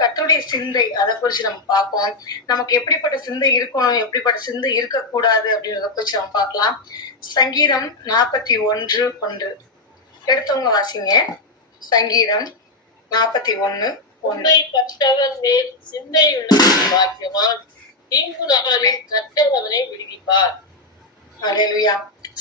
கர்த்தருடைய சிந்தை அதை குறிச்சு நம்ம பார்ப்போம். நமக்கு எப்படிப்பட்ட சிந்தை இருக்கணும், எப்படிப்பட்ட சிந்தை இருக்கக்கூடாது அப்படின்றத குறிச்சு நம்ம பார்க்கலாம். சங்கீதம் 41:1 எடுத்தவங்க வாசிங்க. சங்கீதம் 41:1. சிறுமைப்பட்டவன் மேல் சிந்தையுள்ளவன் பாக்கியவான், தீங்கு நாளில் கர்த்தர் அவனை விடுவிப்பார். அல்லேலூயா.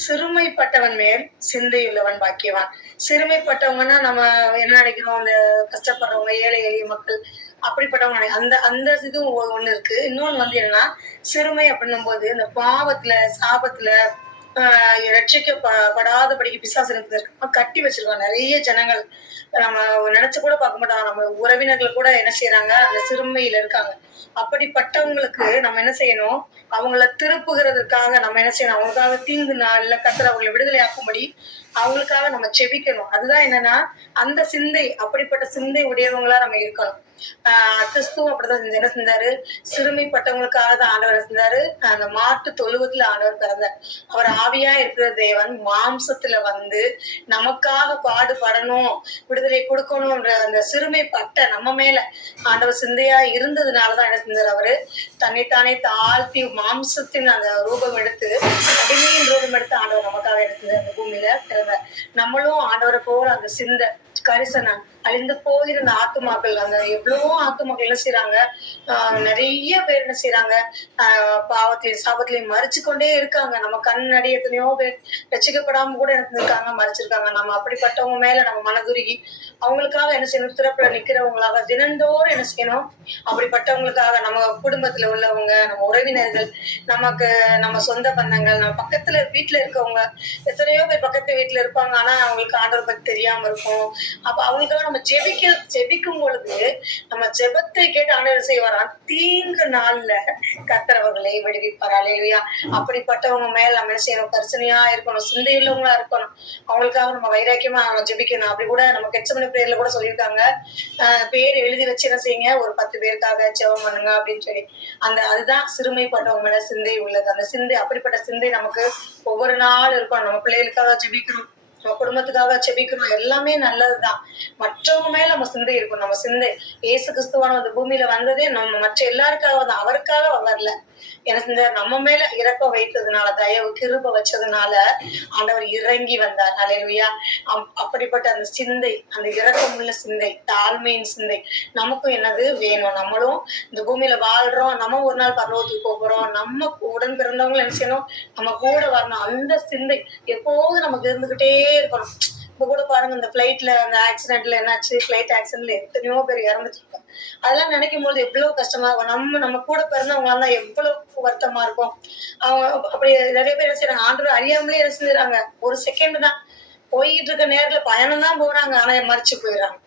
சிறுமைப்பட்டவன் மேல் சிந்தையுள்ளவன் பாக்கியவான். சிறுமைப்பட்டவங்கன்னா நம்ம என்ன நினைக்கிறோம், அந்த கஷ்டப்படுறவங்க, ஏழை எளிய மக்கள், அப்படிப்பட்டவங்க. அந்த அந்த இது ஒண்ணு இருக்கு. இன்னொன்னு என்னன்னா, சிறுமை அப்படின்னும் போது இந்த பாவத்துல சாபத்துல ரட்சிக்கப்படாதபடிக்கு பிசாசு கட்டி வச்சிருக்காங்க நிறைய ஜனங்கள். நம்ம நினைச்சு கூட பார்க்க மாட்டாங்க. நம்ம உறவினர்கள் கூட என்ன செய்யறாங்க, அந்த சிறுமையில இருக்காங்க. அப்படிப்பட்டவங்களுக்கு நம்ம என்ன செய்யணும், அவங்கள திருப்புகிறதுக்காக நம்ம என்ன செய்யணும், அவங்களுக்காக தீங்கு நாள்ல கர்த்தர் அவங்களை விடுதலை ஆக்கும்படி அவங்களுக்காக நம்ம செபிக்கணும். அதுதான் என்னன்னா, அந்த சிந்தை, அப்படிப்பட்ட சிந்தை உடையவங்களா நம்ம இருக்கணும். கிறிஸ்துவும் அப்படிதான் என்ன செஞ்சாரு, சிறுமைப்பட்டவங்களுக்காக தான் ஆண்டவர் செஞ்சாரு. அந்த மாட்டு தொழுவத்துல ஆண்டவர் பிறந்தார். அவர் ஆவியா இருக்கிற தேவன் மாம்சத்துல நமக்காக பாடுபடணும், விடுதலை கொடுக்கணும்ன்ற அந்த சிறுமைப்பட்ட நம்ம மேல ஆண்டவர் சிந்தையா இருந்ததுனாலதான் என்ன செஞ்சார், அவரு தன்னைத்தானே தாழ்த்தி மாம்சத்தின் அந்த ரூபம் எடுத்து, அடிமையின் ரூபம் எடுத்து ஆண்டவர் நமக்காக எடுத்தது அந்த பூமியில பிறந்தார். நம்மளும் ஆண்டவரை போல அந்த சிந்தை கரிசனம் அழிந்து போயிருந்த ஆத்துமாக்கள், அந்த எவ்வளவோ ஆத்துமாக்கள் என்ன செய்யறாங்க, நிறைய பேர் என்ன செய்யறாங்க, பாவத்திலையும் சாபத்திலையும் மறிச்சு கொண்டே இருக்காங்க. நம்ம கண்ணடி எத்தனையோ பேர் ரசிக்கப்படாம கூட இருக்காங்க, மறைச்சிருக்காங்க. நம்ம அப்படிப்பட்டவங்க மேல நம்ம மனதுருகி அவங்களுக்காக என்ன செய்யணும், திறப்புல நிக்கிறவங்களாக தினந்தோறும் என்ன செய்யணும், அப்படிப்பட்டவங்களுக்காக நம்ம குடும்பத்துல உள்ளவங்க, நம்ம உறவினர்கள், நம்ம சொந்த பந்தங்கள், நம்ம பக்கத்துல வீட்டுல இருக்கவங்க, எத்தனையோ பேர் பக்கத்து வீட்டுல இருப்பாங்க. ஆனா அவங்களுக்கு ஆண்டவர் பத்தி தெரியாம இருக்கும். அப்ப அவங்களுக்காக நம்ம ஜெபிக்கும் பொழுது நம்ம ஜெபத்தை கேட்டு ஆண்டவர் செய்வாராம், தீங்கு நாள்ல கர்த்தர் அவர்களை விடுவிப்பார். அல்லேலூயா. அப்படிப்பட்டவங்க மேல நம்ம என்ன செய்யணும், கரிசனையா இருக்கணும், சிந்தையுள்ளவங்களா இருக்கணும். அவங்களுக்காக நம்ம வைராக்கியமா ஜெபிக்கணும். அப்படி கூட நம்ம கெச்சமணி பேர்ல கூட சொல்லியிருக்காங்க, பேர் எழுதி வச்சு என்ன செய்யுங்க, ஒரு 10 பேருக்காக ஜெபம் பண்ணுங்க அப்படின்னு சொல்லி. அதுதான் சிறுமைப்பட்டவங்க மேல சிந்தை உள்ளது. அந்த சிந்தை, அப்படிப்பட்ட சிந்தை நமக்கு ஒவ்வொரு நாள் இருக்கணும். நம்ம பிள்ளைகளுக்காக ஜெபிக்கணும், நம்ம குடும்பத்துக்காக செபிக்கணும், எல்லாமே நல்லதுதான். மற்றவங்க மேல நம்ம சிந்தை இருக்கும். நம்ம சிந்தை, இயேசு கிறிஸ்துவான அந்த பூமியில வந்ததே நம்ம மற்ற எல்லாருக்காக தான், அவருக்காக வரல. எனக்கு நம்ம மேல இரக்கம் வைத்ததுனால, தயவு கிருபை வச்சதுனால ஆண்டவர் இறங்கி வந்தார். அல்லேலூயா. அப்படிப்பட்ட அந்த சிந்தை, அந்த இரக்கமுள்ள சிந்தை, தாழ்மையின் சிந்தை நமக்கும் என்னது வேணும். நம்மளும் இந்த பூமியில வாழ்றோம், நம்ம ஒரு நாள் பரலோகத்துக்கு போறோம். நம்ம உடன் பிறந்தவங்களும் என்ன செய்யணும், நம்ம கூட வரணும். அந்த சிந்தை எப்போதும் நமக்கு இருந்துகிட்டே இருக்கணும். இப்ப கூட பாருங்க, இந்த பிளைட்ல அந்த ஆக்சிடென்ட்ல என்னாச்சு, பிளைட் ஆக்சிடென்ட்ல எத்தனையோ பேர் இறந்துட்டு. அதெல்லாம் நினைக்கும் போது எவ்வளவு கஷ்டமா இருக்கும். நம்ம கூட பிறந்தவங்க தான் எவ்வளவு வருத்தமா இருக்கும். அவங்க அப்படி நிறைய பேர் என்ன செய்யறாங்க, ஆண்டவர் அறியாமலே என்ன செஞ்சுறாங்க, ஒரு செகண்ட் தான் போயிட்டு இருக்க நேரத்துல பயணம் தான் போறாங்க, ஆனா மறிச்சு போயிடறாங்க.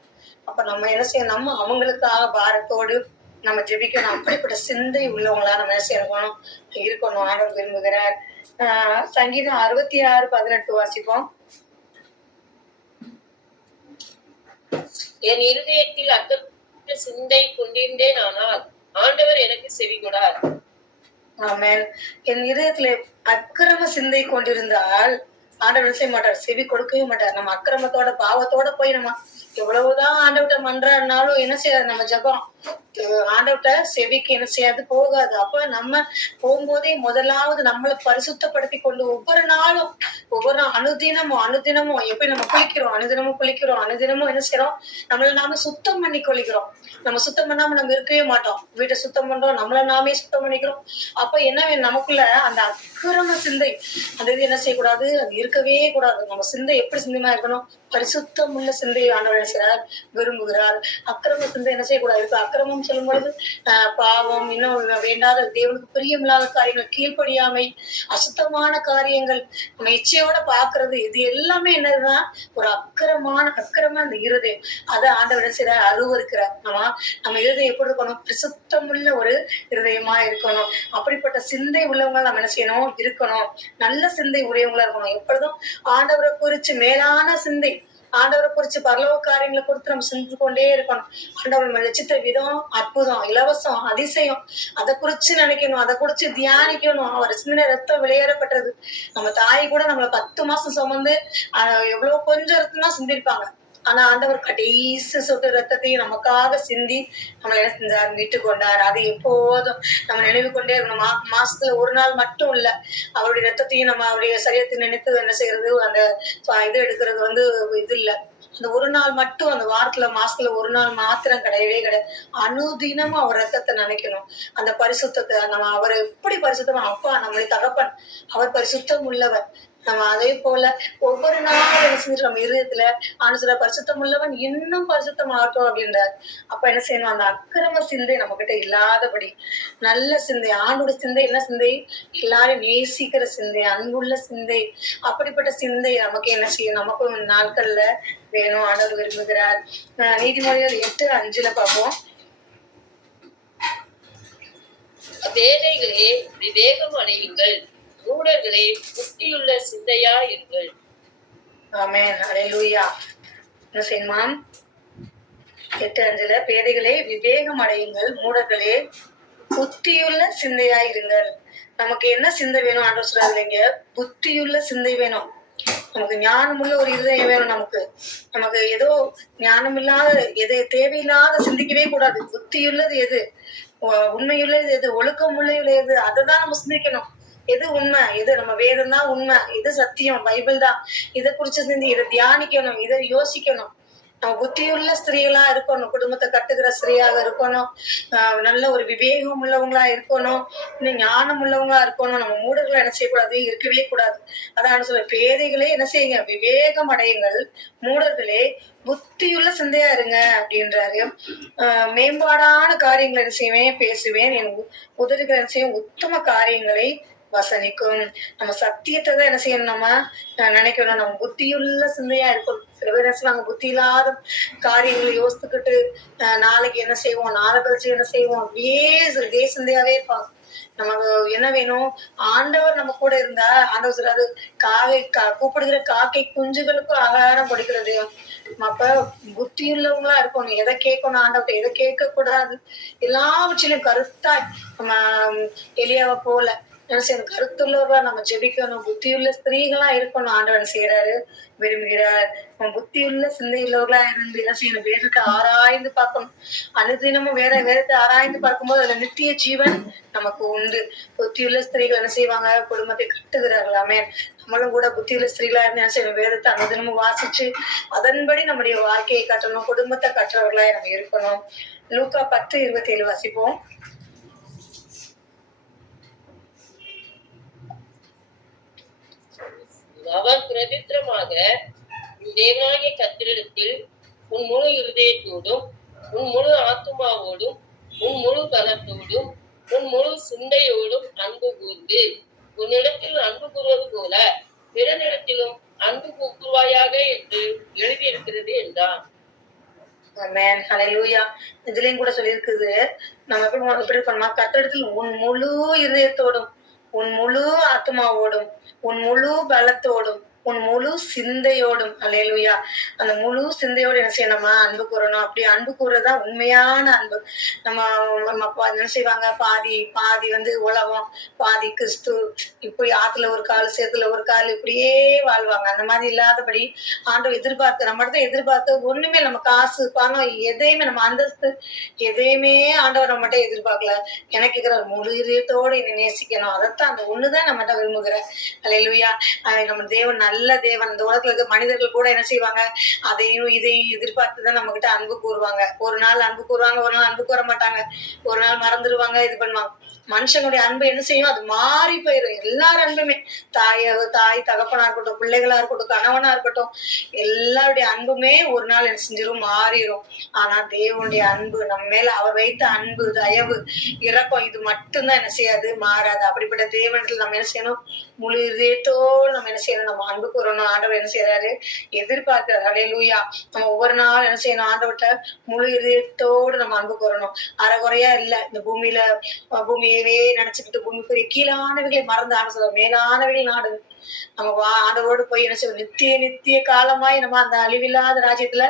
அப்ப நம்ம என்ன செய்யணும், நம்ம அவங்களுக்காக பாரத்தோடு நம்ம ஜெபிக்கணும். அப்படிப்பட்ட சிந்தை உள்ளவங்களா நம்ம என்ன செய்யணும், இருக்கணும். ஆண்டவர் விரும்புகிறார். சங்கீதம் 66:18 வாசிப்போம். என் இருதயத்தில் அக்கறை சிந்தை கொண்டிருந்தேன், ஆனால் ஆண்டவர் எனக்கு செவி கொடார். ஆமென். என் இருதயத்துல அக்கிரம சிந்தை கொண்டிருந்தால் ஆண்டவர் செய்ய மாட்டார், செவி கொடுக்கவே மாட்டார். நம்ம அக்கிரமத்தோட பாவத்தோட போய் நம்ம எவ்வளவுதான் ஆண்டவர்கிட்ட மன்றாடினாலும் என்ன செய்யாது, நம்ம ஜெபம் ஆண்டவர்கிட்ட செவிக்கு என்ன செய்யாது, போகாது. அப்ப நம்ம போகும்போதே முதலாவது நம்மளை பரிசுத்தப்படுத்தி கொண்டு ஒவ்வொரு நாளும் அனுதினமும் எப்படி நம்ம குளிக்கிறோம், அனுதினமும் என்ன செய்யறோம், நம்மள நாம சுத்தம் பண்ணி கொள்ளிக்கிறோம். நம்ம சுத்தம் பண்ணாம நம்ம இருக்கவே மாட்டோம். வீட்டை சுத்தம் பண்றோம், நம்மள நாமே சுத்தம் பண்ணிக்கிறோம். அப்ப என்ன நமக்குள்ள அந்த அக்கிரம சிந்தை, அந்த இது என்ன செய்யக்கூடாது, அது இருக்கவே கூடாது. நம்ம சிந்தை எப்படி சிந்தமா இருக்கணும், பரிசுத்தம் உள்ள சிந்தையை ஆண்டவர் விரும்புகிறார். அக்கிரம சிந்தை என்ன செய்யக்கூடாது. இப்ப அக்கிரமம் சொல்லும் பொழுது பாவம், இன்னும் வேண்டாத தேவனுக்கு பிரியமில்லாத காரியங்கள், கீழ்ப்படியாமை, அசுத்தமான காரியங்கள், நம்ம இச்சையோட பாக்குறது, இது எல்லாமே என்னதுதான் ஒரு அக்கிரம அந்த இருதயம். அதை ஆண்டவர் செய்யற அருவருக்கிறார். நம்ம இருதயம் எப்படி இருக்கணும், பிரசுத்தமுள்ள ஒரு இருதயமா இருக்கணும். அப்படிப்பட்ட சிந்தை உள்ளவங்க நம்ம என்ன செய்யணும், இருக்கணும். நல்ல சிந்தை உடையவங்களா இருக்கணும். எப்பொழுதும் ஆண்டவரை குறிச்சு மேலான சிந்தை, ஆண்டவரை குறிச்சு பரலோக காரியங்களை குறித்து நம்ம சிந்தித்து கொண்டே இருக்கணும். ஆண்டவர் ரசித்த விதம் அற்புதம், இலவசம், அதிசயம், அதை குறிச்சு நினைக்கணும், அதை குறிச்சு தியானிக்கணும். அவர் சிந்தனை ரத்தம் வெளியேறப்பட்டது. நம்ம தாய் கூட நம்மள 10 மாசம் சுமந்து எவ்வளவு கொஞ்சம் இருக்குன்னா சிந்திருப்பாங்க. ஆனா ஆண்டவர் கடைசி சொட்டு ரத்தத்தையும் நமக்காக சிந்தி நம்மளை என்ன செஞ்சார், மீட்டு கொண்டார். அது எப்போதும் நம்ம நினைவு கொண்டே இருக்கணும். மாசத்துல ஒரு நாள் மட்டும் இல்ல, அவருடைய ரத்தத்தையும் நம்ம அவருடைய சரீரத்தை நினைத்து என்ன செய்யறது, அந்த இது எடுக்கிறது இது இல்ல. அந்த ஒரு நாள் மட்டும், அந்த வாரத்துல மாசத்துல ஒரு நாள் மாத்திரம் கிடையவே கிடையாது. அனுதினமும் அவர் ரத்தத்தை நினைக்கணும். அந்த பரிசுத்தத்தை நம்ம, அவர் எப்படி பரிசுத்தமா, அப்பா நம்முடைய தகப்பன், அவர் பரிசுத்தம் உள்ளவர். நம்ம அதே போல ஒவ்வொரு நாளும் என்ன செஞ்சிட்டு நம்ம இருதயத்துல ஆண்டு பரிசுத்தம் உள்ளவன் இன்னும் பரிசுத்தம் ஆகட்டும் அப்படின்றார். அப்ப என்ன செய்யணும், அந்த அக்கிரம சிந்தை நம்ம கிட்ட இல்லாதபடி நல்ல சிந்தை, ஆண்டோட சிந்தை என்ன சிந்தை, எல்லாரும் நேசிக்கிற சிந்தை, அன்புள்ள சிந்தை, அப்படிப்பட்ட சிந்தை நமக்கு என்ன செய்யும், நமக்கும் நாட்கள்ல வேணும். ஆண்டவர் விரும்புகிறார். நீதிமொழிகள் 8:5 பார்ப்போம். வேலைகளே விவேகம் அடையுங்கள், மூடர்களே புத்தியுள்ள சிந்தையா இருங்கள். ஆமென், அல்லேலூயா. என்ன செய்யணுமா? 8:5 பேதைகளே விவேகம் அடையுங்கள், மூடர்களே புத்தியுள்ள சிந்தையா இருங்கள். நமக்கு என்ன சிந்தை வேணும் ஆண்டவர் சொல்றாரு இல்லைங்க, புத்தியுள்ள சிந்தை வேணும். நமக்கு ஞானமுள்ள ஒரு இருதயம் வேணும். நமக்கு ஏதோ ஞானம் இல்லாத, எது தேவையில்லாத சிந்திக்கவே கூடாது. புத்தியுள்ளது எது, உண்மையுள்ளது எது, ஒழுக்கம் உள்ளது எது, அதைதான் நம்ம சிந்திக்கணும். எது உண்மை, எது நம்ம வேதம் தான் உண்மை, எது சத்தியம், பைபிள் தான், இதை குறிச்சு சிந்தி, இதை தியானிக்கணும், இதை யோசிக்கணும். நம்ம புத்தியுள்ள ஸ்திரீகளா இருக்கணும், குடும்பத்தை கட்டுகிற ஸ்திரீயாக இருக்கணும், நல்ல ஒரு விவேகம் உள்ளவங்களா இருக்கணும், இன்னும் ஞானம் உள்ளவங்களா இருக்கணும். நம்ம மூடர்களை என்ன செய்யக்கூடாது, இருக்கவே கூடாது. அதான் சொல்ல, பேதைகளே என்ன செய்யுங்க, விவேகம் அடையுங்கள், மூடர்களே புத்தியுள்ள சிந்தையா இருங்க அப்படின்றாரு. மேம்பாடான காரியங்களை என்ன செய்வேன், பேசுவேன், என் உதடுகள் என்ன செய்யும், உத்தம காரியங்களை வசனிக்கும். நம்ம சத்தியத்தை தான் என்ன செய்யணும், நம்ம நினைக்கணும். நம்ம புத்தியுள்ள சிந்தையா இருக்கணும். சில பேர் என்ன செய்வாங்க, புத்தி இல்லாத காரியங்களை யோசித்துக்கிட்டு நாளைக்கு என்ன செய்வோம், நாளை கழிச்சு என்ன செய்வோம், அப்படியே இதே சிந்தையாவே இருப்பாங்க. நமக்கு என்ன வேணும், ஆண்டவர் நம்ம கூட இருந்தா, ஆண்டவர் சொல்றாரு, கூப்பிடுகிற காக்கை குஞ்சுகளுக்கும் ஆகாரம் கொடுக்கிறது. அப்ப புத்தியுள்ளவங்களா இருக்கணும். எதை கேட்கணும் ஆண்டவர்கிட்ட, எதை கேட்க கூடாது, எல்லாவற்றிலும் கருத்தாய் நம்ம எலியாவை போல என்ன செய்யணும், கருத்துள்ளவர்களா நம்ம ஜெபிக்கணும். புத்தியுள்ள ஸ்திரீகளா இருக்கணும். ஆண்டவன் செய்யறாரு, விரும்புகிறார். புத்தியுள்ள சிந்தை உள்ளவர்களா இருந்து என்ன செய்யணும், வேதத்தை ஆராய்ந்து பார்க்கணும். அனுதினமும் வேதத்தை ஆராய்ந்து பார்க்கும்போது அதுல நித்திய ஜீவன் நமக்கு உண்டு. புத்தியுள்ள ஸ்திரீகள் என்ன செய்வாங்க, குடும்பத்தை கட்டுகிறார்களாமே. நம்மளும் கூட புத்தியுள்ள ஸ்திரீகளா இருந்து என்ன செய்யணும், வேதத்தை அனுதினமும் வாசிச்சு அதன்படி நம்முடைய வாழ்க்கையை கட்டணும், குடும்பத்தை கட்டுறவர்களா நம்ம இருக்கணும். லூக்கா 10:27 வாசிப்போம். அவர் பிரதித்திரமாக, உன் தேவனாகிய கர்த்தரிடத்தில் உன் முழு இருதயத்தோடும், உன் முழு ஆத்துமாவோடும், உன் முழு பலத்தோடும், உன் முழு சிந்தையோடும் அன்பு கூர்ந்து, உன்னிடத்தில் அன்பு கூறுவது போல பிறனிடத்திலும் அன்பு கூறுவாயாக என்று எழுதியிருக்கிறது என்றான். ஆமென், ஹல்லேலூயா. இதுலயும் கூட சொல்லியிருக்குது, நம்ம எப்படி பண்ணோமா, கர்த்தரிடத்தில் உன் முழு இதயத்தோடும், உன் முழு ஆத்மாவோடும், உன் முழு பலத்தோடும், உன் முழு சிந்தையோடும், அல்லேலூயா. அந்த முழு சிந்தையோடு என்ன செய்யணுமா, அன்பு கூறணும். அப்படி அன்பு கூறதான் உண்மையான அன்பு. நம்ம என்ன செய்வாங்க, பாதி உலகம், பாதி கிறிஸ்து, இப்படி ஆத்துல ஒரு கால் சேத்துல ஒரு கால், இப்படியே வாழ்வாங்க. அந்த மாதிரி இல்லாதபடி ஆண்டவர் எதிர்பார்த்து, நம்ம இடத்த எதிர்பார்த்து ஒண்ணுமே, நம்ம காசு பணம் எதையுமே, நம்ம அந்தஸ்து எதையுமே ஆண்டவர் நம்மகிட்ட எதிர்பார்க்கல. எனக்கு இருக்கிற முழு இதயத்தோடு என்னை நேசிக்கணும். அதைத்தான், அந்த ஒண்ணுதான் நம்மகிட்ட விரும்புகிறேன். அல்லேலூயா. நம்ம தேவன் நல்ல தேவன். இந்த உலகத்துல இருக்க மனிதர்கள் கூட என்ன செய்வாங்க, அதையும் இதையும் எதிர்பார்த்துதான் நம்ம கிட்ட அன்பு கூறுவாங்க. ஒரு நாள் அன்பு கூறுவாங்க, ஒரு நாள் அன்பு கூற மாட்டாங்க, ஒரு நாள் மறந்துடுவாங்க, இது பண்ணுவாங்க. மனுஷனுடைய அன்பு என்ன செய்யும், அது மாறி போயிடும். எல்லாரும் அன்புமே, தாய் தகப்பனா இருக்கட்டும், பிள்ளைகளா இருக்கட்டும், கணவனா இருக்கட்டும், எல்லாருடைய அன்புமே ஒரு நாள் என்ன செஞ்சிடும், மாறிடும். ஆனா தேவனுடைய அன்பு நம்ம மேல அவர் வைத்த அன்பு, தயவு, இரக்கம், இது மட்டும்தான் என்ன செய்யாது, மாறாது. அப்படிப்பட்ட தேவனிடத்தில் நம்ம என்ன செய்யணும், முழு இதயத்தோடு நம்ம என்ன செய்யணும், நம்ம அன்பு கூறணும். ஆண்டவர் என்ன செய்யறாரு, எதிர்பார்க்கிறார். ஹல்லேலூயா. நம்ம ஒவ்வொரு நாள் என்ன செய்யணும், ஆண்டவர்கிட்ட முழு இதயத்தோடு நம்ம அன்பு கூறணும். அறகுறையா இல்ல. இந்த பூமியவே நினைச்சுக்கிட்டு பூமிக்குரிய கீழானவைகளை மறந்து ஆண்டு சொல்ல, மேலானவைகள் நாடு. நம்ம ஆண்டவரோடு போய் என்ன செய்யணும், நித்திய காலமாய் நம்ம அந்த அழிவில்லாத ராஜ்யத்துல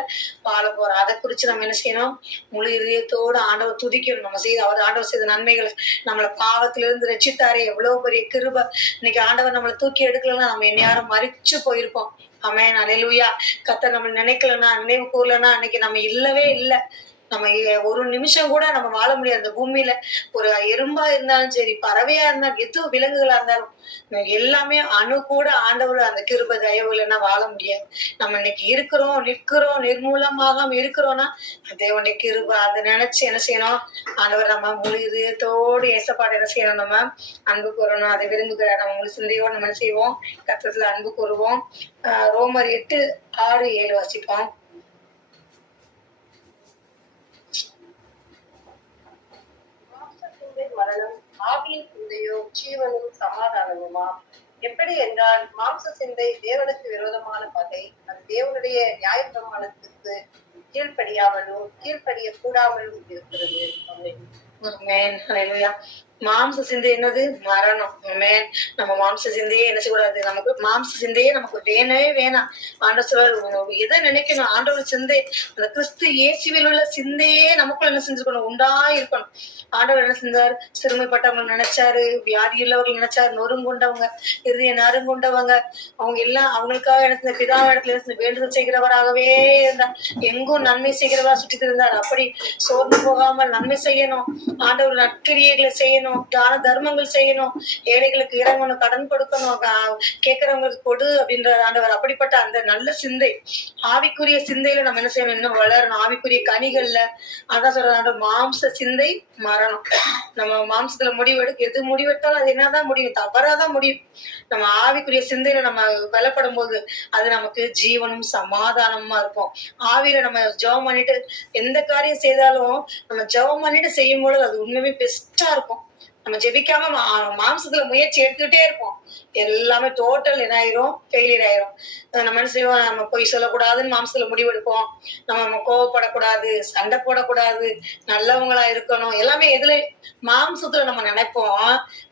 வாழ போறோம். அதை குறிச்சு நம்ம என்ன செய்யணும், முழு இதயத்தோடு ஆண்டவர் துதிக்கணும். நம்ம ஆண்டவர் செய்த நன்மைகளை, நம்மளை பாவத்திலிருந்து ரட்சித்தாரே, எவ்வளவு பெரிய கிருபை. இன்னைக்கு ஆண்டவர் நம்மளை தூக்கி எடுக்கலன்னா நம்ம என்னையாரும் மறிச்சு போயிருப்போம். ஆமென், அல்லேலூயா. கர்த்தர் நம்ம நினைக்கலன்னா, நினைவு கூரலன்னா அன்னைக்கு நம்ம இல்லவே இல்ல. நம்ம ஒரு நிமிஷம் கூட நம்ம வாழ முடியாது இந்த பூமியில. ஒரு எறும்பா இருந்தாலும் சரி, பறவையா இருந்தாலும், எது விலங்குகளா இருந்தாலும், எல்லாமே அணு கூட ஆண்டவர் அந்த கிருபை தயவு இல்லைன்னா வாழ முடியாது. நம்ம இன்னைக்கு இருக்கிறோம், நிற்கிறோம், நிர்மூலமாக இருக்கிறோம்னா தேவனுடைய கிருபை. அதை நினைச்சு என்ன செய்யணும்? ஆண்டவர் நம்ம முழு இதயத்தோடு ஏசப்பாடு என்ன செய்யணும்? நம்ம அன்பு கூறணும். அதை விரும்புகிறார். நம்ம முழு சிந்தையோடு நம்ம என்ன செய்வோம்? கர்த்தத்துல அன்பு கூறுவோம். ரோமர் 8:6-7 வாசிப்போம். மாம்சத்தின் மரணம், ஆவியின் சிந்தையோ ஜீவனும் சமாதானமுமா? எப்படி என்றால், மாம்ச சிந்தை தேவனுக்கு விரோதமான பகை. அது தேவனுடைய நியாயப்பிரமாணத்துக்கு கீழ்ப்படியாமலும் கீழ்ப்படிய கூடாமலும் இருக்கிறது. ஆமென், அல்லேலூயா. மாம்ச சிந்தை என்னது? மரணம். ஆமென். நம்ம மாம்ச சிந்தையே என்ன செய்யக்கூடாது? நமக்கு மாம்ச சிந்தையே நமக்கு வேணவே வேணாம். ஆண்டவர் சொல்றாரு, எதை நினைக்கணும்? ஆண்டவர் சிந்தை, அந்த கிறிஸ்து இயேசுவில் உள்ள சிந்தையே நமக்குள்ள என்ன செஞ்சுக்கணும்? உண்டா இருக்கணும். ஆண்டவர் என்ன செஞ்சார்? சிறுமைப்பட்டவங்க நினைச்சாரு, வியாதி உள்ளவர்கள் நினைச்சாரு, நொறுங்குண்டவங்க, இறுதிய நறுங்குண்டவங்க, அவங்க எல்லாம் அவங்களுக்காக என்ன செஞ்ச பிதா இடத்துல என்ன செஞ்ச வேண்டுதல் செய்கிறவராகவே இருந்தார். எங்கும் நன்மை செய்கிறவரா சுற்றிட்டு இருந்தார். அப்படி சோர்ந்து போகாமல் நன்மை செய்யணும், ஆண்டவர் நற்கிரியைகளை செய்யணும், தான தர்மங்கள் செய்யணும், ஏழைகளுக்கு இறங்கணும், கடன் கொடுக்கணும், கேட்கிறவங்களுக்கு கொடு அப்படின்ற ஆண்டவர். அப்படிப்பட்ட அந்த நல்ல சிந்தை, ஆவிக்குரிய சிந்தையில நம்ம என்ன செய்யணும்? இன்னும் வளரணும். ஆவிக்குரிய கனிகள்ல அதான் சொல்றாங்க, மாம்ச சிந்தை மரணம். நம்ம மாம்சத்துல எது முடிவெடுத்தாலும் அது என்னதான் முடியும்? தவறாதான் முடியும். நம்ம ஆவிக்குரிய சிந்தையில நம்ம பலப்படும் போது அது நமக்கு ஜீவனும் சமாதானமா இருக்கும். ஆவியில நம்ம ஜெபம் பண்ணிட்டு எந்த காரியம் செய்தாலும் நம்ம ஜெபம் பண்ணிட்டு செய்யும் பொழுது அது உண்மையுமே பெஸ்டா இருக்கும். நம்ம ஜெபிக்காம மாம்சத்துல முயற்சி எடுத்துக்கிட்டே இருப்போம், எல்லாமே டோட்டல் என்ன ஆயிரும்? ஃபெயிலியர் ஆயிரும். நம்ம என்ன செய்வோம்? நம்ம பொய் சொல்லக்கூடாதுன்னு மாம்சத்துல முடிவெடுப்போம். நம்ம கோவப்படக்கூடாது, சண்டை போடக்கூடாது, நல்லவங்களா இருக்கணும், எல்லாமே எதுல மாம்சத்துல நம்ம நினைப்போம்.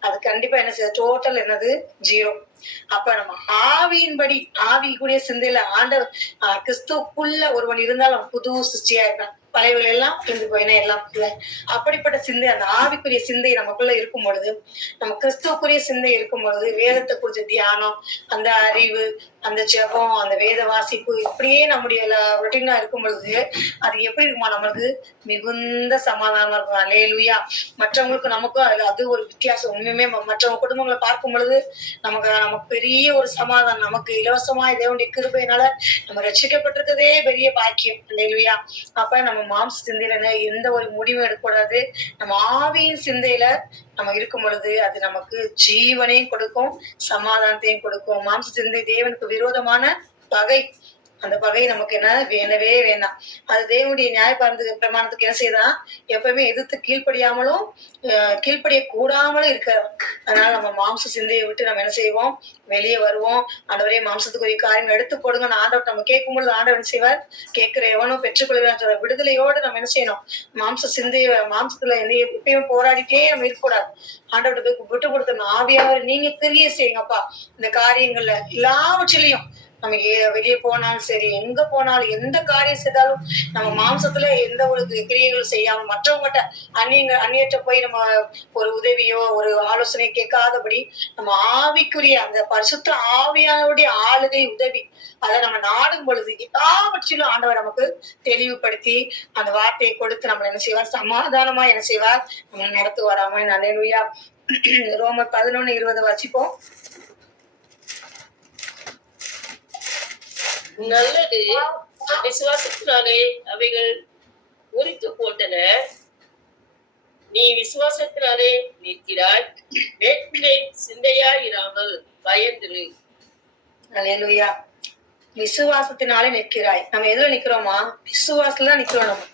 அது கண்டிப்பா என்ன செய்ய? டோட்டல் என்னது? 0. அப்ப நம்ம ஆவியின்படி, ஆவிக்குரிய சிந்தையில ஆண்டவர் கிறிஸ்துக்குள்ள ஒருவன் இருந்தாலும் புது சிருஷ்டியா இருக்கான். பழையவர்கள் எல்லாம் இருந்து போயினா எல்லாம் அப்படிப்பட்ட சிந்தை, அந்த ஆவிக்குரிய சிந்தை நமக்குள்ள இருக்கும் பொழுது, நம்ம கிறிஸ்துவுக்குரிய சிந்தை இருக்கும் பொழுது, வேதத்தை குறிச்ச தியானம், அந்த அறிவு, அந்த ஜெபம், அந்த வேத வாசிப்பு, இப்படியே நம்முடைய ரொட்டீனா இருக்கும் பொழுது அது எப்படி இருக்குமா? நம்மளுக்கு மிகுந்த சமாதானமா இருக்கும். அல்லேலூயா. மற்றவங்களுக்கு நமக்கும் அது ஒரு வித்தியாசம். உண்மையுமே மற்றவங்க குடும்பங்களை பார்க்கும் பொழுது நமக்கு பெரிய ஒரு சமாதானம். நமக்கு இலவசமாய் தேவனுடைய கிருபையினால நம்ம ரட்சிக்கப்பட்டிருக்கதே பெரிய பாக்கியம். அல்லேலூயா. அப்ப நம்ம மாம்ச சிந்தையில எந்த ஒரு முடிவும் எடுக்கக்கூடாது. நம்ம ஆவியின் சிந்தையில நம்ம இருக்கும் பொழுது அது நமக்கு ஜீவனையும் கொடுக்கும், சமாதானத்தையும் கொடுக்கும். மாம்ச சிந்தை தேவனுக்கு விரோதமான பகை. அந்த பகை நமக்கு என்ன? வேணவே வேணாம். அது தேவனுடைய நியாய பிரமாணத்துக்கு என்ன செய்யலாம்? எப்பவுமே எதிர்த்து கீழ்ப்படியாமலும் கீழ்ப்படிய கூடாமலும் இருக்கிறோம். அதனால நம்ம மாம்ச சிந்தையை விட்டு நம்ம என்ன செய்வோம்? வெளியே வருவோம். ஆண்டவரே, மாம்சத்துக்குரிய காரியங்கள் எடுத்து போடுங்க. ஆண்டவர் நம்ம கேட்கும் பொழுது ஆண்டவர் என்ன செய்வார்? கேட்கிற எவனும் பெற்றுக்கொள்கிறான் சொல்ற விடுதலையோடு நம்ம என்ன செய்யணும்? மாம்ச சிந்தைய, மாம்சத்துல எப்பயும் போராடிட்டே நம்ம இருக்கக்கூடாது. ஆண்டவர்கிட்ட போய் விட்டு கொடுத்தணும். ஆவியானவர் நீங்க கிரியை செய்யுங்கப்பா இந்த காரியங்கள்ல எல்லாவற்றிலையும். நம்ம வெளியே போனாலும் சரி, எங்க போனாலும், எந்த காரியம் செய்தாலும் நம்ம மாம்சத்துல எந்த ஒரு கிரியைகளும் செய்யாம மற்றவங்ககிட்ட அந்நியற்ற போய் நம்ம ஒரு உதவியோ ஒரு ஆலோசனை கேட்காதபடி நம்ம ஆவிக்குரிய அந்த பரிசுத்த ஆவியானவருடைய ஆளுகை, உதவி, அதை நம்ம நாடும் பொழுது எல்லாவற்றிலும் ஆண்டவர் நமக்கு தெளிவுபடுத்தி அந்த வார்த்தையை கொடுத்து நம்ம என்ன செய்வார்? சமாதானமா என்ன செய்வார்? நம்ம நடத்துவார். ஆமென், அல்லேலூயா. ரோமர் 11:20 வாசிப்போம். நல்லது, விசுவாசத்தினாலே அவைகள் முறித்து போட்டன. நீ விசுவாசத்தினாலே நிற்கிறாய். வேட்பினை சிந்தையாயிராமல் பயந்திரு. அல்லேலூயா. விசுவாசத்தினாலே நிற்கிறாய். நம்ம எதுல நிக்கிறோமா? விசுவாசத்துல தான் நிக்கிறோம்.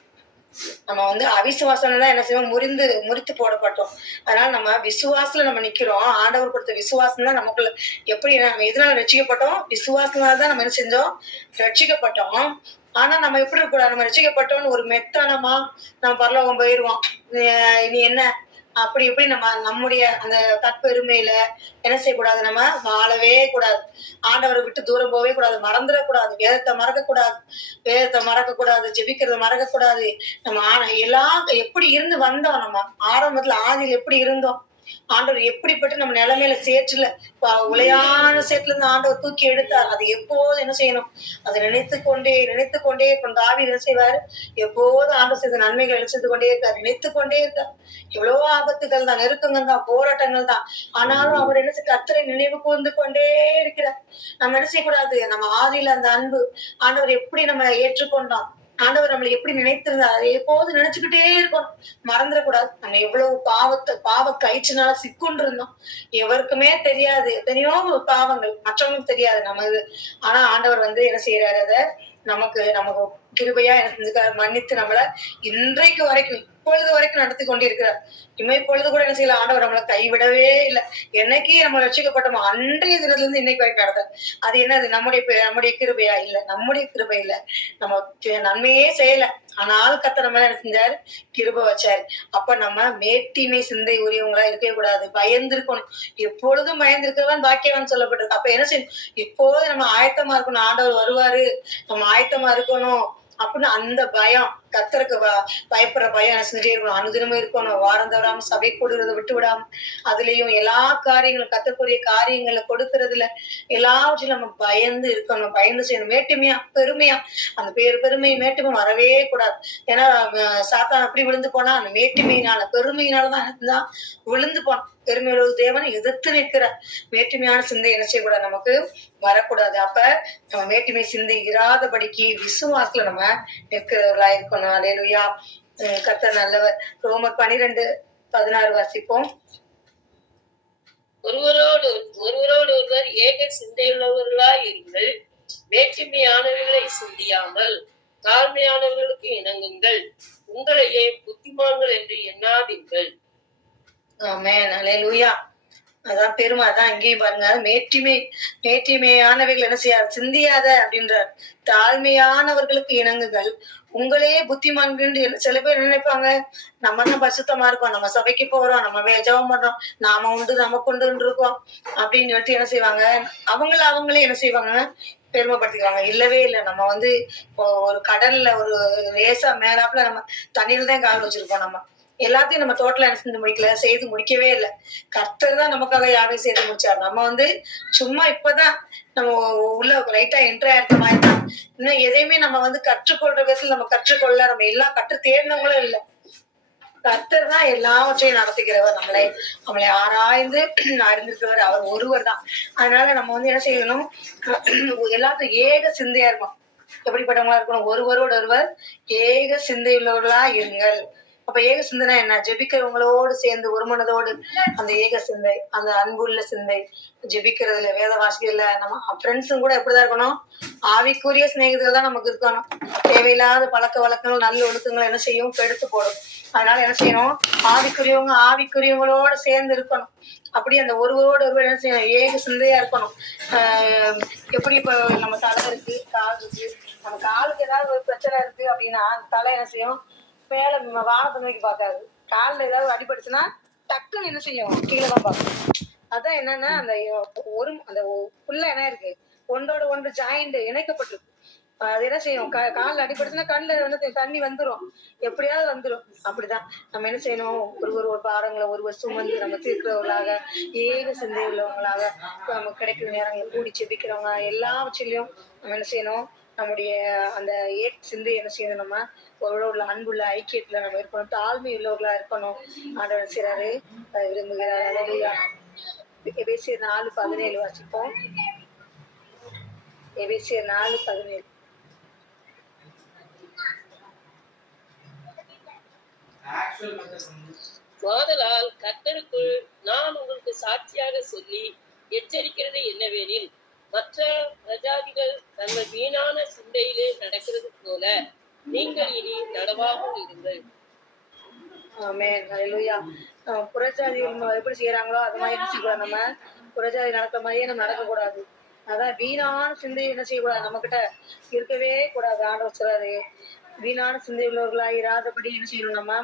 நம்ம அவிசுவாசம் தான் என்ன செய்வோம்? முறித்து போடப்பட்டோம். அதனால நம்ம விசுவாசத்துல நம்ம நிக்கிறோம். ஆண்டவர் கொடுத்த விசுவாசம் தான் நமக்குள்ள. எப்படி நம்ம எதனால ரட்சிக்கப்பட்டோம்? விசுவாசனாலதான் நம்ம என்ன செஞ்சோம்? ரட்சிக்கப்பட்டோம். ஆனா நம்ம எப்படி இருக்கக்கூடாது? நம்ம ரட்சிக்கப்பட்டோம்னு ஒரு மெத்தனமா நம்ம பரலோகம் போயிருவோம். இனி என்ன அப்படி எப்படி நம்ம நம்முடைய அந்த தற்பெருமையில என்ன செய்யக்கூடாது? நம்ம வாழவே கூடாது. ஆண்டவரை விட்டு தூரம் போவே கூடாது. மறந்துடக்கூடாது. வேதத்தை மறக்க கூடாது. ஜெபிக்கிறத மறக்க கூடாது. நம்ம எல்லாம் எப்படி இருந்து வந்தோம்? நம்ம ஆரம்பத்துல ஆதியில் எப்படி இருந்தோம்? ஆண்டவர் எப்படிப்பட்டு நம்ம நிலைமையில சேற்றுல உளையான சேற்றுல இருந்து ஆண்டவர் தூக்கி எடுத்தார். அது எப்போதும் என்ன செய்யணும், அதை நினைத்து கொண்டே தாவீது என்ன செய்வாரு, எப்போதும் ஆண்டவர் செய்த நன்மைகள் நினைச்சு கொண்டே இருக்கார், நினைத்து கொண்டே இருக்கார். எவ்வளவோ ஆபத்துகள் தான், நெருக்கங்கள் தான், போராட்டங்கள் தான். ஆனாலும் அவர் என்ன கர்த்தரை நினைவு கூர்ந்து கொண்டே இருக்கிறார். நம்ம என்ன செய்யக்கூடாது, நம்ம ஆதியில அந்த அன்பு ஆண்டவர் எப்படி நம்ம ஏற்றுக்கொண்டோம், ஆண்டவர் நம்மளை எப்படி நினைத்திருந்தார், அதை எப்போது நினைச்சுக்கிட்டே இருக்கணும். மறந்துடக்கூடாது. நம்ம எவ்வளவு பாவ கயிற்றுனால சிக்குண்டு இருந்தோம். எவருக்குமே தெரியாது. எத்தனையோ பாவங்கள் மற்றவங்களுக்கு தெரியாது நம்ம இது. ஆனா ஆண்டவர் வந்து என்ன செய்யறாரு, அத நமக்கு நமக்கு கிருபையா என்ன செஞ்சுக்காரு, மன்னித்து நம்மள இன்றைக்கு வரைக்கும் இப்பொழுது வரைக்கும் நடத்தி கொண்டிருக்கிறார். இப்பொழுது கூட என்ன செய்யல, ஆண்டவர் நம்மளை கைவிடவே இல்லை. என்னைக்கு நம்ம ரட்சிக்கப்பட்டோமோ அன்றைய தினத்துல இருந்து இன்னைக்கு வரைக்கும் நடத்த. அது என்னது, நம்முடைய கிருபையா? இல்ல, நம்முடைய கிருபை இல்ல. நம்ம நன்மையே செய்யல, ஆனாலும் கர்த்தர் நம்ம என்ன செஞ்சாரு, கிருபை வச்சாரு. அப்ப நம்ம மேட்டிமை சிந்தை உரியவங்களா இருக்கவே கூடாது. பயந்து இருக்கணும். எப்பொழுதும் பயந்து இருக்கதான் பாக்கியவான் சொல்லப்பட்டிருக்கு. அப்ப என்ன செய்யணும், எப்போதும் நம்ம ஆயத்தமா இருக்கணும். ஆண்டவர் வருவாரு, நம்ம ஆயத்தமா இருக்கணும் அப்படின்னு அந்த பயம், கர்த்தருக்கு பயப்படுற பயம் என்ன செஞ்சுட்டே இருக்கணும், அனுதினமும் இருக்கணும். வாரம் தவறாம சபை கொடுக்கறத விட்டு விடாம, அதுலயும் எல்லா காரியங்களும் கர்த்தருக்குரிய காரியங்களை கொடுக்கறதுல எல்லாவற்றிலும் நம்ம பயந்து இருக்கணும். பயந்து செய்யணும். மேட்டுமையா பெருமையா அந்த பெருமை மேட்டுமை வரவே கூடாது. ஏன்னா சாத்தான் அப்படி விழுந்து போனா அந்த மேட்டுமையினால பெருமையினாலதான் விழுந்து போனான். பெருமையுள்ள தேவனை எதிர்த்து நிற்கிறார். மேட்டுமையான சிந்தை என்ன செய்யக்கூடாது, நமக்கு வரக்கூடாது. அப்ப நம்ம மேட்டுமை சிந்தை இராதபடிக்கு விசுவாசத்துல நம்ம நிற்கிறவர்களா இருக்கணும். அல்லேலூயா. கர்த்தர் நல்லவர். ரோமர் 12:16 வாசிப்போம். ஒருவரோடு ஏக சிந்தையுள்ளவர்களாய் இருங்கள், வேற்றுமையானவர்களை சிந்தியாமல் தாழ்மையானவர்களுக்கு இணங்குங்கள், உங்களையே புத்திமான்கள் என்று எண்ணாதீர்கள். ஆமென். அல்லேலூயா. அதான் பெருமை. அதான் இங்கேயும் பாருங்க, மேட்டிமையானவைகள் என்ன செய்யாது, சிந்தியாத அப்படின்றார். தாழ்மையானவர்களுக்கு இணங்குகள், உங்களையே புத்திமான்கள். சில பேர் நினைப்பாங்க, நம்ம தான் பரிசுத்தமா இருக்கோம், நம்ம சபைக்கு போறோம், நம்ம ஜெபம் பண்றோம், நாம உண்டு நமக்கு உண்டு இருக்கோம் அப்படின்னு சொல்லிட்டு என்ன செய்வாங்க, அவங்களே என்ன செய்வாங்க, பெருமைப்படுத்திக்குவாங்க. இல்லவே இல்லை. நம்ம வந்து ஒரு கடல்ல ஒரு லேசா மேலாப்புல நம்ம தண்ணியில தான் கால் வச்சிருக்கோம். நம்ம எல்லாத்தையும் நம்ம டோட்டலா என்ன செஞ்சு முடிக்கல, செய்து முடிக்கவே இல்லை. கர்த்தர் தான் நமக்காக யாரையும் செய்து முடிச்சாரு. நம்ம வந்து சும்மா இப்பதான் நம்ம உள்ள ரைட்டா என்ட்ரி ஆயிருக்க மாதிரி தான். இன்னும் எதையுமே நம்ம வந்து கற்றுக்கொள்ற விதத்துல நம்ம கற்றுக்கொள்ள, நம்ம எல்லாம் கற்று தேர்ந்தவங்களும் இல்லை. கர்த்தர் தான் எல்லாவற்றையும் நடத்துகிறவர். நம்மளை ஆராய்ந்து அறிந்திருக்கிறவர் அவர் ஒருவர் தான். அதனால நம்ம வந்து என்ன செய்யணும், எல்லாத்துக்கும் ஏக சிந்தையா இருக்கும். எப்படிப்பட்டவங்களா இருக்கணும், ஒருவரோடு ஒருவர் ஏக சிந்தை உள்ளவர்களா இருங்கள். அப்ப ஏக சிந்தனை என்ன, ஜெபிக்கிறவங்களோடு சேர்ந்து ஒரு மனதோடு அந்த ஏக சிந்தை, அந்த அன்புள்ள சிந்தை, ஜெபிக்கிறதுல வேத வாசிக்கிறதுல நம்ம ஃப்ரெண்ட்ஸும் கூட எப்படிதான் இருக்கணும், ஆவிக்குரிய சிநேகிதர்கள் தான் நமக்கு இருக்கணும். தேவையில்லாத பழக்க வழக்கங்கள் நல்ல ஒழுக்கங்கள் என்ன செய்யும், கெடுத்து போடும். அதனால என்ன செய்யணும், ஆவிக்குரியவங்களோட சேர்ந்து இருக்கணும். அப்படி அந்த ஒருவரோடு ஒருவர் என்ன செய்யணும், ஏக சிந்தையா இருக்கணும். எப்படி இப்ப நம்ம தலை இருக்கு, கால் இருக்கு, நம்ம காலுக்கு ஏதாவது ஒரு பிரச்சனை இருக்கு அப்படின்னா அந்த தலை என்ன செய்யும், மேல வானத்தை நோக்கி பார்க்காது. காலில் ஏதாவது அடிபட்டுச்சுன்னா டக்குன்னு என்ன செய்யும், கீழே தான் பார்க்கும். அதான் என்னன்னா, அந்த புல்ல என்ன இருக்கு, ஒன்றோட ஒன்று ஜாயிண்ட் இணைக்கப்பட்டிருக்கு. அது என்ன செய்யும், காலில் அடிபட்டுச்சுன்னா கண்ணில் வந்து தண்ணி வந்துடும், எப்படியாவது வந்துடும். அப்படிதான் நம்ம என்ன செய்யணும், ஒரு பாரங்களை ஒருவர் சுமந்து நம்ம தீர்க்கிறவர்களாக, ஏக சிந்தை உள்ளவங்களாக, நம்ம கிடைக்கிற நேரங்களை கூடி செபிக்கிறவங்க எல்லாவற்றிலையும் நம்ம என்ன செய்யணும், நம்முடைய அந்த ஏக சிந்தை என்ன செய்யணும், நம்ம உள்ள அன்புள்ள ஐக்கியத்துல நம்ம இருக்கணும், தாழ்மை உள்ளவர்களா இருக்கணும். ஆண்டவர் செய்றாரு, விரும்புகிறார். அல்லேலூயா. எபேசியர் 4:17 வாசிப்போம். எபேசியர் 4:17. ஆதலால் கர்த்தருக்குள் நான் உங்களுக்கு சாட்சியாக சொல்லி எச்சரிக்கிறது என்னவெனில், மற்ற பிரஜாதிகள் தங்கள் வீணான சிந்தையிலே நடக்கிறது போல நீங்கள் இனி நடவாமல் இருங்கள். ஆமென். அல்லேலூயா. புறஜாதிகள் எப்படி செய்யறாங்களோ அது மாதிரி என்ன செய்யக்கூடாது, நம்ம புறஜாதி நடக்கிற மாதிரியே நம்ம நடக்கக்கூடாது. அதான் வீணான சிந்தை என்ன செய்யக்கூடாது, நம்ம கிட்ட இருக்கவே கூடாது. ஆண்டவர் சொல்றாரு, வீணான சிந்தை உள்ளவர்களா இராதபடி என்ன செய்யணும், நம்ம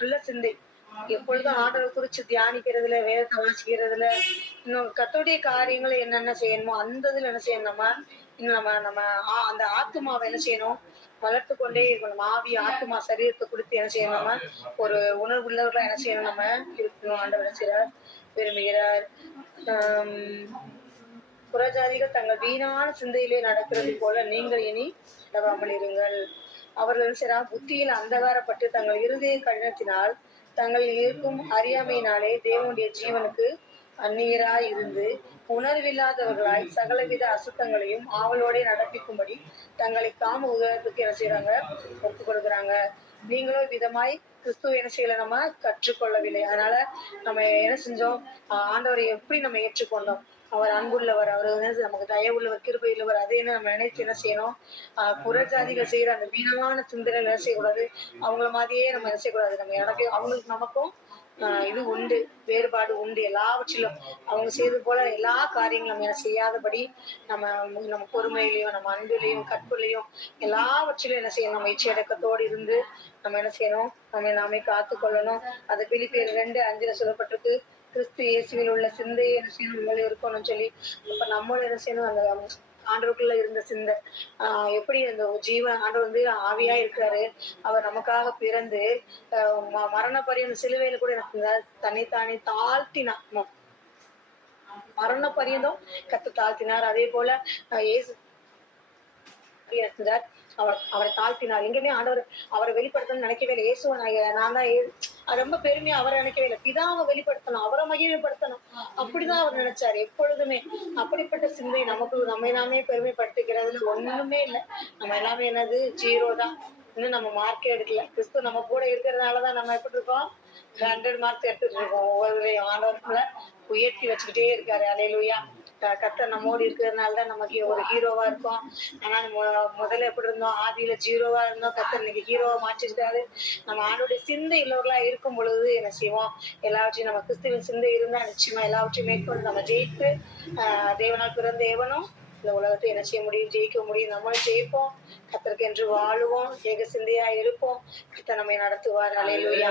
உள்ள சிந்தை, எப்பொழுதும் ஆண்டவரை குறிச்சு தியானிக்கிறதுல, வேதத்தை வாசிக்கிறதுல, இன்னும் கர்த்தருடைய காரியங்களை என்னென்ன செய்யணுமோ அந்த இதுல என்ன செய்யணும் நம்ம, இன்னும் நம்ம நம்ம அந்த ஆத்துமாவை என்ன செய்யணும், வளர்த்து கொண்டே இருக்கணும். ஆவி, ஆத்துமா, சரீரத்தை குறித்து என்ன செய்யணும், நம்ம ஒரு உணர்வுள்ளவர்களா என்ன செய்யணும், நம்ம இருக்கணும். ஆண்டவர் என்ன செய்றார், விரும்புகிறார். புறஜாதிகள் தங்கள் வீணான சிந்தையிலே நடக்கிறது போல நீங்கள் இனி நடவாமல் இருங்கள். அவர்கள் சில புத்தியில் அந்தகாரப்பட்டு தங்கள் இருதய கடினத்தினால் தங்களில் இருக்கும் அறியாமையினாலே தேவனுடைய ஜீவனுக்கு அந்நியராய் இருந்து உணர்வில்லாதவர்களாய் சகலவித அசுத்தங்களையும் ஆவலோட நடப்பிக்கும்படி தங்களை காம உதவத்துக்கு என்ன செய்யறாங்க, ஒப்புக் கொடுக்குறாங்க. நீங்களோ விதமாய் கிறிஸ்துவ என்ன செய்யல, நம்ம கற்றுக்கொள்ளவில்லை. அதனால நம்ம என்ன செஞ்சோம், ஆண்டவரை எப்படி நம்ம ஏற்றுக்கொண்டோம், அவர் அன்புள்ளவர், அவர் வந்து நமக்கு தயவுள்ளவர், கிருபை உள்ளவர், அதை என்ன நம்ம நினைச்சு என்ன செய்யணும், புறஜாதிகள் செய்யற அந்த வீணமான சிந்தனை என்ன செய்யக்கூடாது, அவங்கள மாதிரியே நம்ம என்ன செய்யக்கூடாது. நம்ம எனக்கு அவங்களுக்கு நமக்கும் இது உண்டு, வேறுபாடு உண்டு. எல்லாவற்றிலும் அவங்க செய்தது போல எல்லா காரியங்களும் நம்ம என்ன செய்யாதபடி நம்ம நம்ம பொறுமையிலையும் நம்ம அன்பிலையும் கற்புலையும் எல்லாவற்றிலும் என்ன செய்யணும், நம்ம இச்சையடக்கத்தோடு இருந்து நம்ம என்ன செய்யணும், நம்ம நாமே காத்து கொள்ளணும். அது பிலிப்பியர் 2:5 சொல்லப்பட்டிருக்கு, கிறிஸ்து இயேசுவில் உள்ள சிந்தையை என்ன செய்யணும், நம்மள இருக்கணும்னு சொல்லி. அப்ப நம்மளும் என்ன செய்யணும், அந்த ஆண்டவருக்குள்ள இருந்த சிந்தை எப்படி அந்த ஜீவன் ஆண்டவர் வந்து ஆவியா இருக்கிறாரு, அவர் நமக்காக பிறந்து மரண பரியந்த சிலுவையில கூட எனக்கு தன்னைத்தானே தாழ்த்தினார், மரண பரியந்தம் கத்து தாழ்த்தினார். அதே போல இயேசு இருந்தார், அவரை தாழ்த்தினார். எங்கேயுமே ஆண்டவர் அவரை வெளிப்படுத்தணும்னு நினைக்கவே இல்லை. இயேசுவை நான் தான் ரொம்ப பெருமையா அவரை நினைக்கவே இல்லை. பிதாவை வெளிப்படுத்தணும், அவரை மகிமைப்படுத்தணும், அப்படிதான் அவர் நினைச்சாரு எப்பொழுதுமே. அப்படிப்பட்ட சிந்தை நமக்கு நம்ம நாமே பெருமைப்படுத்திக்கிறதுல ஒண்ணுமே இல்லை. நம்ம எல்லாமே என்னது, ஜீரோ தான். இன்னும் நம்ம மார்க்கே எடுக்கல. கிறிஸ்து நம்ம கூட இருக்கிறதுனாலதான் நம்ம எப்படி இருக்கோம், 100 மார்க்ஸ் எடுத்துட்டு இருக்கோம். ஒவ்வொரு ஆண்டவருக்குள்ள உயர்த்தி வச்சுக்கிட்டே இருக்காரு. அல்லேலூயா. கர்த்தர் நம்மோடு இருக்கிறதுனாலதான் நமக்கு ஒரு ஹீரோவா இருக்கும். ஆனா முதல்ல எப்படி இருந்தோம், ஆதியில ஜீரோவா இருந்தோம், கர்த்தர் இன்னைக்கு ஹீரோவா மாற்றிருக்காரு. நம்ம ஆண்டோடைய சிந்தை உள்ளவர்களா இருக்கும் பொழுது என்ன செய்வோம், எல்லாவற்றையும் நம்ம கிறிஸ்துவின் சிந்தை இருந்தா நிச்சயமா எல்லாவற்றையும் மேற்கொண்டு நம்ம ஜெயித்து தேவனால் பிறந்த தேவனும் இந்த உலகத்தை என்ன செய்ய முடியும், ஜெயிக்க முடியும். நம்மளும் ஜெயிப்போம், கர்த்தருக்கு என்று வாழுவோம், ஏக சிந்தையா இருப்போம். கர்த்தர் நம்மை நடத்துவார். அல்லேலூயா.